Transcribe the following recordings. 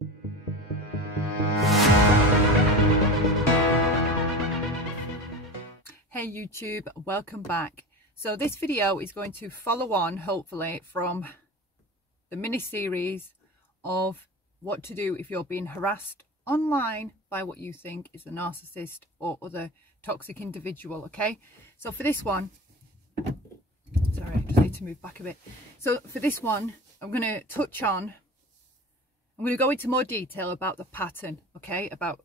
Hey YouTube, welcome back. So this video is going to follow on, hopefully, from the mini-series of what to do if you're being harassed online by what you think is a narcissist or other toxic individual, okay? So for this one, sorry, I just need to move back a bit. So for this one, I'm going to go into more detail about the pattern, okay? About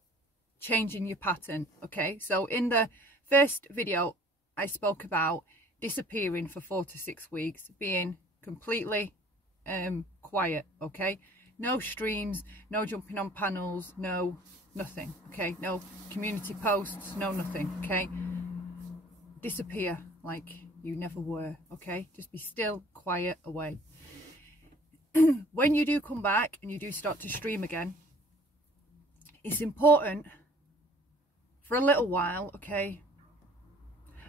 changing your pattern, okay? So in the first video, I spoke about disappearing for 4 to 6 weeks, being completely quiet, okay? No streams, no jumping on panels, no nothing, okay? No community posts, no nothing, okay? Disappear like you never were, okay? Just be still, quiet, away. When you do come back and you do start to stream again, it's important for a little while, okay?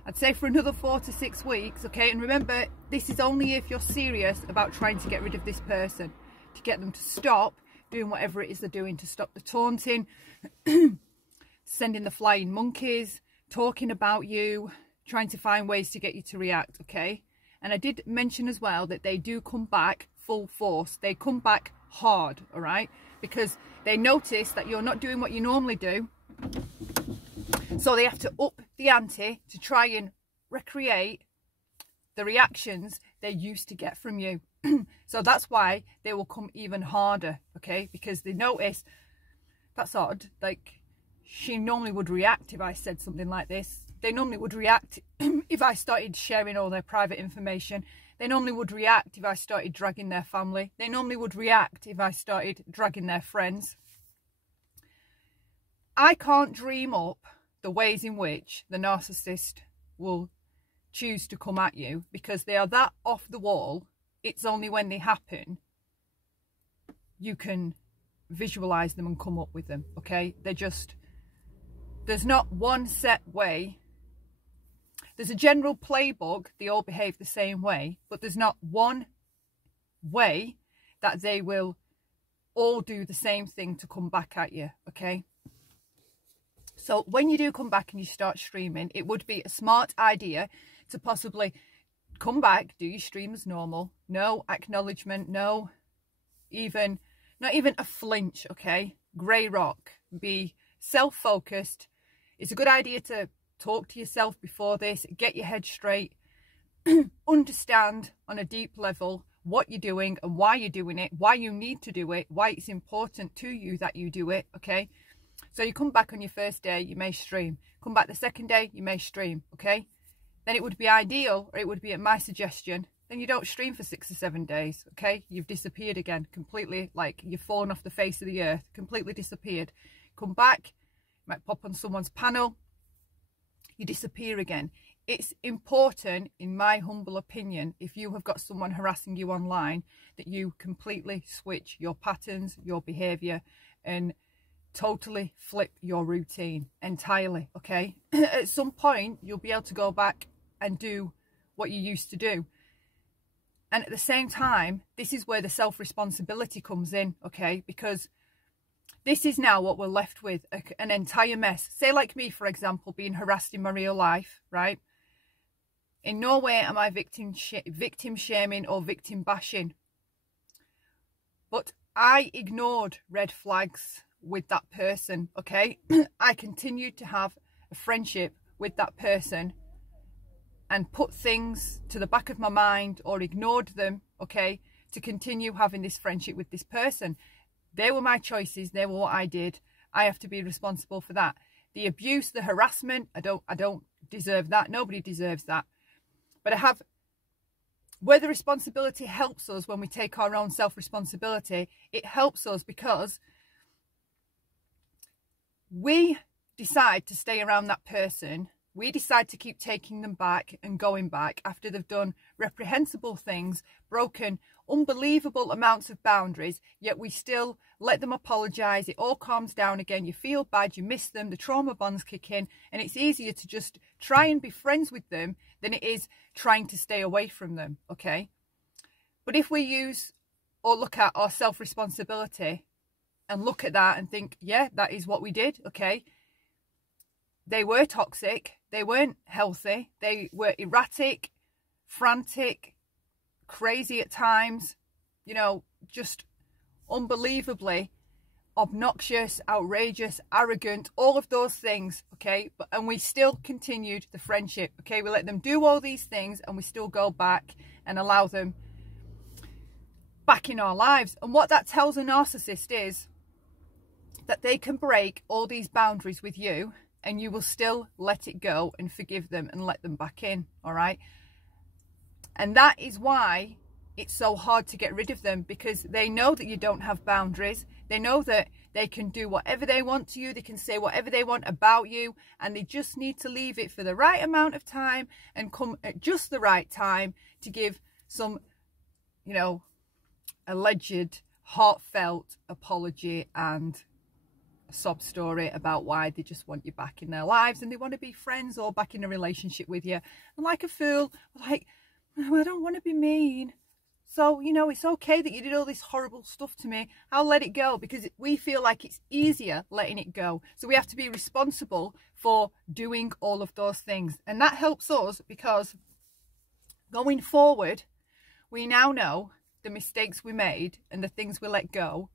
I'd say for another 4 to 6 weeks, okay? And remember, this is only if you're serious about trying to get rid of this person, to get them to stop doing whatever it is they're doing, to stop the taunting, sending the flying monkeys, talking about you, trying to find ways to get you to react, okay? And I did mention as well that they do come back full force. They come back hard, all right? Because they notice that you're not doing what you normally do. So they have to up the ante to try and recreate the reactions they used to get from you. So that's why they will come even harder, okay? Because they notice, that's odd, like she normally would react if I said something like this. They normally would react if I started sharing all their private information. They normally would react if I started dragging their family. They normally would react if I started dragging their friends. I can't dream up the ways in which the narcissist will choose to come at you, because they are that off the wall. It's only when they happen you can visualize them and come up with them, okay? They're just, there's not one set way. There's a general playbook, they all behave the same way, but there's not one way that they will all do the same thing to come back at you, okay? So when you do come back and you start streaming, it would be a smart idea to possibly come back, do your stream as normal, no acknowledgement, not even a flinch, okay? Grey rock, be self-focused. It's a good idea to talk to yourself before this, get your head straight, understand on a deep level what you're doing and why you're doing it, why you need to do it, why it's important to you that you do it, okay? So you come back on your first day, you may stream. Come back the second day, you may stream, okay? Then it would be ideal, or it would be at my suggestion, then you don't stream for 6 or 7 days, okay? You've disappeared again, completely, like you've fallen off the face of the earth, completely disappeared. Come back, you might pop on someone's panel, you disappear again. It's important, in my humble opinion, if you have got someone harassing you online, that you completely switch your patterns, your behaviour, and totally flip your routine entirely, okay? At some point you'll be able to go back and do what you used to do, and at the same time this is where the self-responsibility comes in, okay? Because this is now what we're left with, an entire mess. Say like me, for example, being harassed in my real life, right? In no way am I victim shaming or victim bashing, but I ignored red flags with that person, okay? I continued to have a friendship with that person and put things to the back of my mind or ignored them, okay, to continue having this friendship with this person. They were my choices, they were what I did. I have to be responsible for that. The abuse, the harassment, I don't deserve that. Nobody deserves that. But I have, where the responsibility helps us when we take our own self-responsibility, it helps us because we decide to stay around that person. We decide to keep taking them back and going back after they've done reprehensible things, broken unbelievable amounts of boundaries, yet we still let them apologise. It all calms down again. You feel bad, you miss them, the trauma bonds kick in, and it's easier to just try and be friends with them than it is trying to stay away from them, okay? But if we use or look at our self-responsibility and look at that and think, yeah, that is what we did. Okay. They were toxic. They weren't healthy. They were erratic, frantic, crazy at times, you know, just unbelievably obnoxious, outrageous, arrogant, all of those things. Okay. And we still continued the friendship. Okay. We let them do all these things and we still go back and allow them back in our lives. And what that tells a narcissist is that they can break all these boundaries with you and you will still let it go and forgive them and let them back in. All right. And that is why it's so hard to get rid of them, because they know that you don't have boundaries. They know that they can do whatever they want to you. They can say whatever they want about you, and they just need to leave it for the right amount of time and come at just the right time to give some, you know, alleged heartfelt apology and a sob story about why they just want you back in their lives and they want to be friends or back in a relationship with you. And like a fool, like, I don't want to be mean. So, you know, it's okay that you did all this horrible stuff to me. I'll let it go, because we feel like it's easier letting it go. So we have to be responsible for doing all of those things. And that helps us, because going forward, we now know the mistakes we made and the things we let go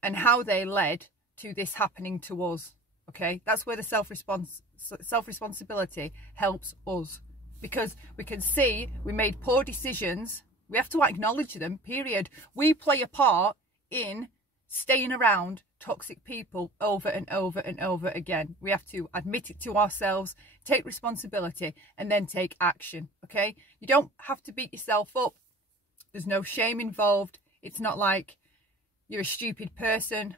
and how they led to this happening to us. Okay, that's where the self-responsibility helps us, because we can see we made poor decisions. We have to acknowledge them, period. We play a part in staying around toxic people over and over and over again. We have to admit it to ourselves, take responsibility, and then take action, okay? You don't have to beat yourself up. There's no shame involved. It's not like you're a stupid person.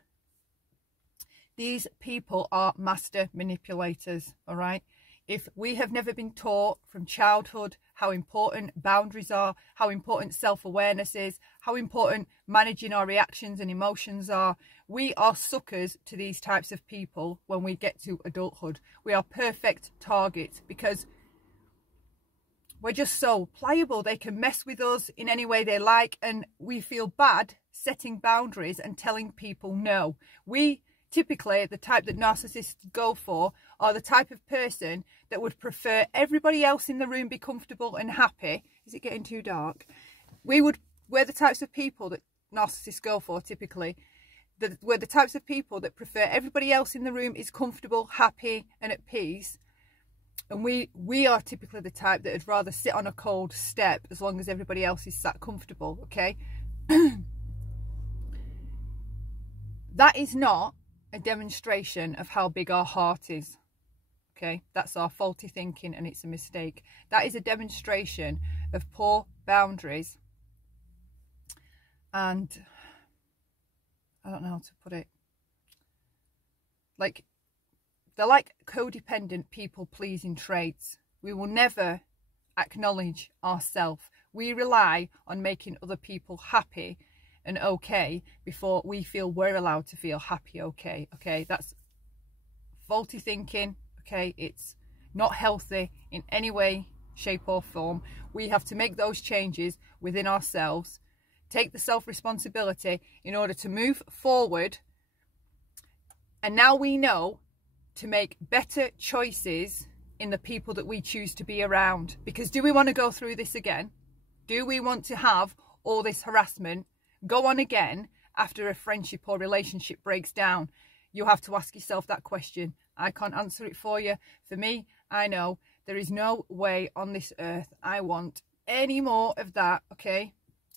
These people are master manipulators, all right? If we have never been taught from childhood how important boundaries are, how important self-awareness is, how important managing our reactions and emotions are, we are suckers to these types of people when we get to adulthood. We are perfect targets because we're just so pliable. They can mess with us in any way they like, and we feel bad setting boundaries and telling people no. We typically, the type that narcissists go for, are the type of person that would prefer everybody else in the room be comfortable and happy. Is it getting too dark? We're the types of people that narcissists go for typically. We're the types of people that prefer everybody else in the room is comfortable, happy and at peace. And we are typically the type that would rather sit on a cold step as long as everybody else is sat comfortable, okay? That is not a demonstration of how big our heart is, okay? That's our faulty thinking, and it's a mistake. That is a demonstration of poor boundaries, and I don't know how to put it. Like, they're like codependent people-pleasing traits. We will never acknowledge ourselves. We rely on making other people happy and okay before we feel we're allowed to feel happy, okay? Okay, that's faulty thinking, okay? It's not healthy in any way, shape or form. We have to make those changes within ourselves, take the self-responsibility in order to move forward. And now we know to make better choices in the people that we choose to be around. Because do we want to go through this again? Do we want to have all this harassment go on again after a friendship or relationship breaks down? You have to ask yourself that question. I can't answer it for you. For me, I know there is no way on this earth I want any more of that, okay?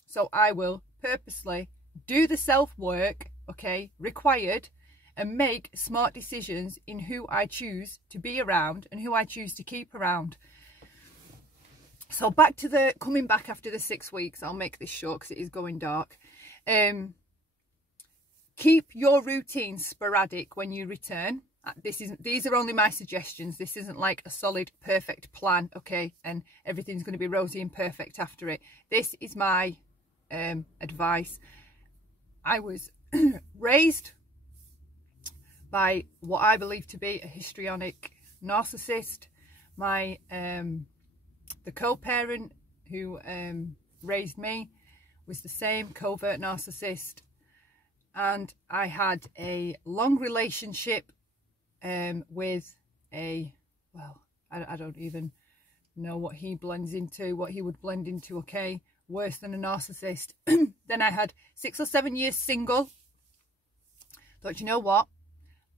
So I will purposely do the self-work, okay, required, and make smart decisions in who I choose to be around and who I choose to keep around. So back to the coming back after the 6 weeks. I'll make this short because it is going dark. Keep your routine sporadic when you return. These are only my suggestions. This isn't like a solid perfect plan, okay, and everything's going to be rosy and perfect after it. This is my advice. I was raised by what I believe to be a histrionic narcissist. My the co-parent who raised me was the same covert narcissist. and I had a long relationship with a, well, I don't even know what he blends into, what he would blend into, okay? Worse than a narcissist. Then I had 6 or 7 years single. Thought, you know what?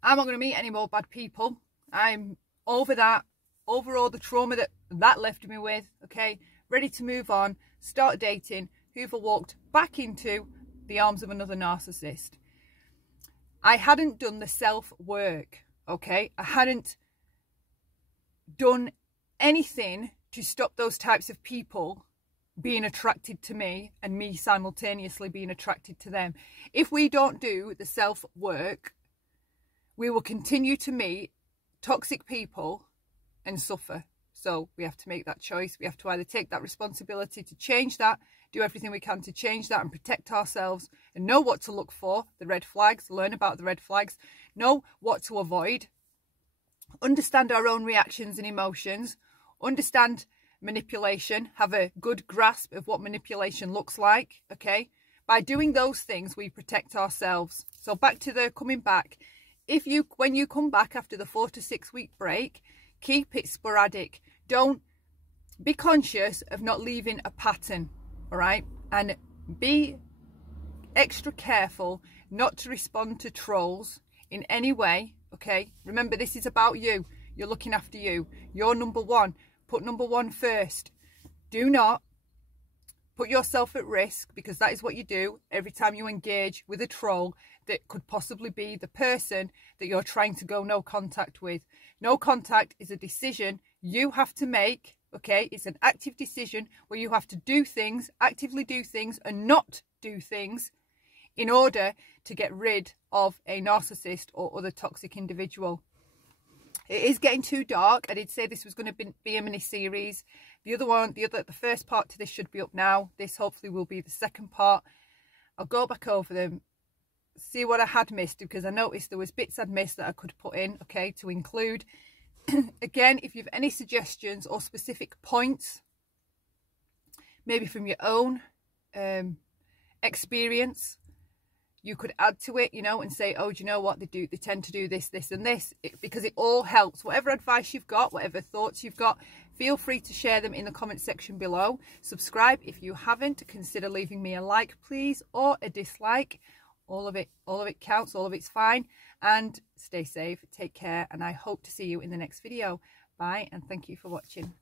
I'm not going to meet any more bad people. I'm over that, over all the trauma that left me with, okay? Ready to move on, start dating. Hoover walked back into the arms of another narcissist. I hadn't done the self-work, okay? I hadn't done anything to stop those types of people being attracted to me and me simultaneously being attracted to them. If we don't do the self-work, we will continue to meet toxic people and suffer. So we have to make that choice. We have to either take that responsibility to change that, do everything we can to change that and protect ourselves, and know what to look for, the red flags, learn about the red flags, know what to avoid, understand our own reactions and emotions, understand manipulation, have a good grasp of what manipulation looks like, okay? By doing those things, we protect ourselves. So back to the coming back. When you come back after the 4 to 6 week break, keep it sporadic. Don't be conscious of not leaving a pattern, all right? And be extra careful not to respond to trolls in any way, okay? Remember, this is about you. You're looking after you. You're number one. Put number one first. Do not put yourself at risk, because that is what you do every time you engage with a troll that could possibly be the person that you're trying to go no contact with. No contact is a decision you have to make, okay? It's an active decision where you have to do things, actively do things, and not do things in order to get rid of a narcissist or other toxic individual. It is getting too dark. I did say this was going to be a mini-series. The first part to this should be up now. This hopefully will be the second part. I'll go back over them, see what I had missed, because I noticed there was bits I'd missed that I could put in, okay, to include. Again, if you've any suggestions or specific points, maybe from your own experience, you could add to it, you know, and say, oh, do you know what they tend to do this, this and this, because it all helps. Whatever advice you've got, whatever thoughts you've got, feel free to share them in the comment section below. Subscribe if you haven't. Consider leaving me a like, please, or a dislike. All of it counts, all of it's fine. And stay safe, take care, and I hope to see you in the next video. Bye, and thank you for watching.